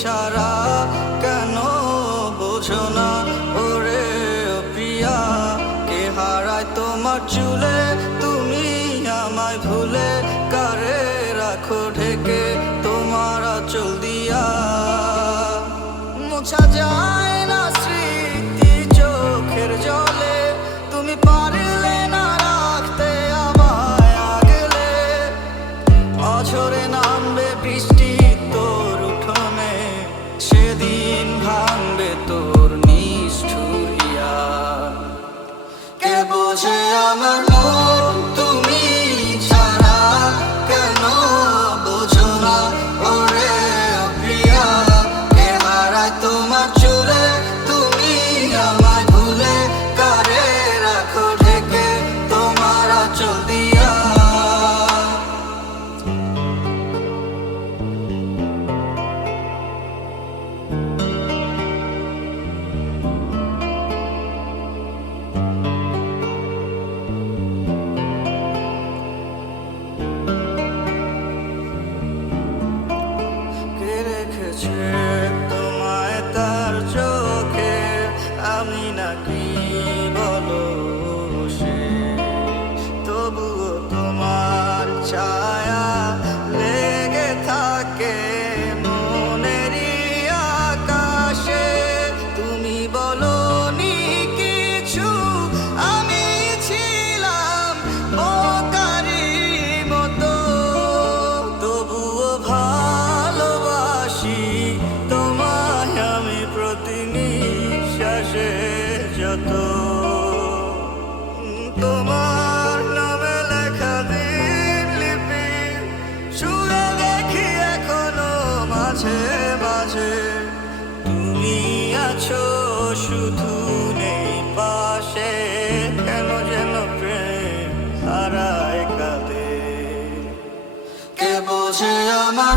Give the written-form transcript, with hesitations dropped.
ছাড়া কেন বোঝো না ওরে ও প্রিয়া? কে হারায় তোমার চুলে তুমি আমায় ভুলে? কারে রাখো ঢেকে তোমার আঁচল দিয়া? মোছা যায় না স্মৃতি চোখের জলে, তুমি পারলে না রাখতে আমায় আগলে। অঝরে নামবে বৃষ্টি তোর উঠোনে, সেদিন ভাঙবে তোর নিষ্ঠুরিয়া। কে বোঝে আমার মন তুমি ছাড়া কেন বোঝো না ওরে ও প্রিয়া? কে হারায় তোমার চুলে তুমি আমায় ভুলে? কারে রাখো ঢেকে তোমার আঁচল দিয়া? কে রেখেছে তোমায় তার চোখে? আমি নাকি বলো সে? তবুও তোমার ছায়া লেগে থাকে মনেরই আকাশে। তুমি বলোনি কিছু, আমি ছিলাম বোকারি মতো। তবুও ভালোবাসি তোমায় আমি প্রতি নিঃশ্বাসে যত। তোমার নামে লেখা দিনলিপি ছুঁয়ে দেখি এখনো মাঝে মাঝে। তুমি আছো শুধু নেই পাশে, কেন যেন প্রেম হারায় কাঁদে। কে বোঝে আমার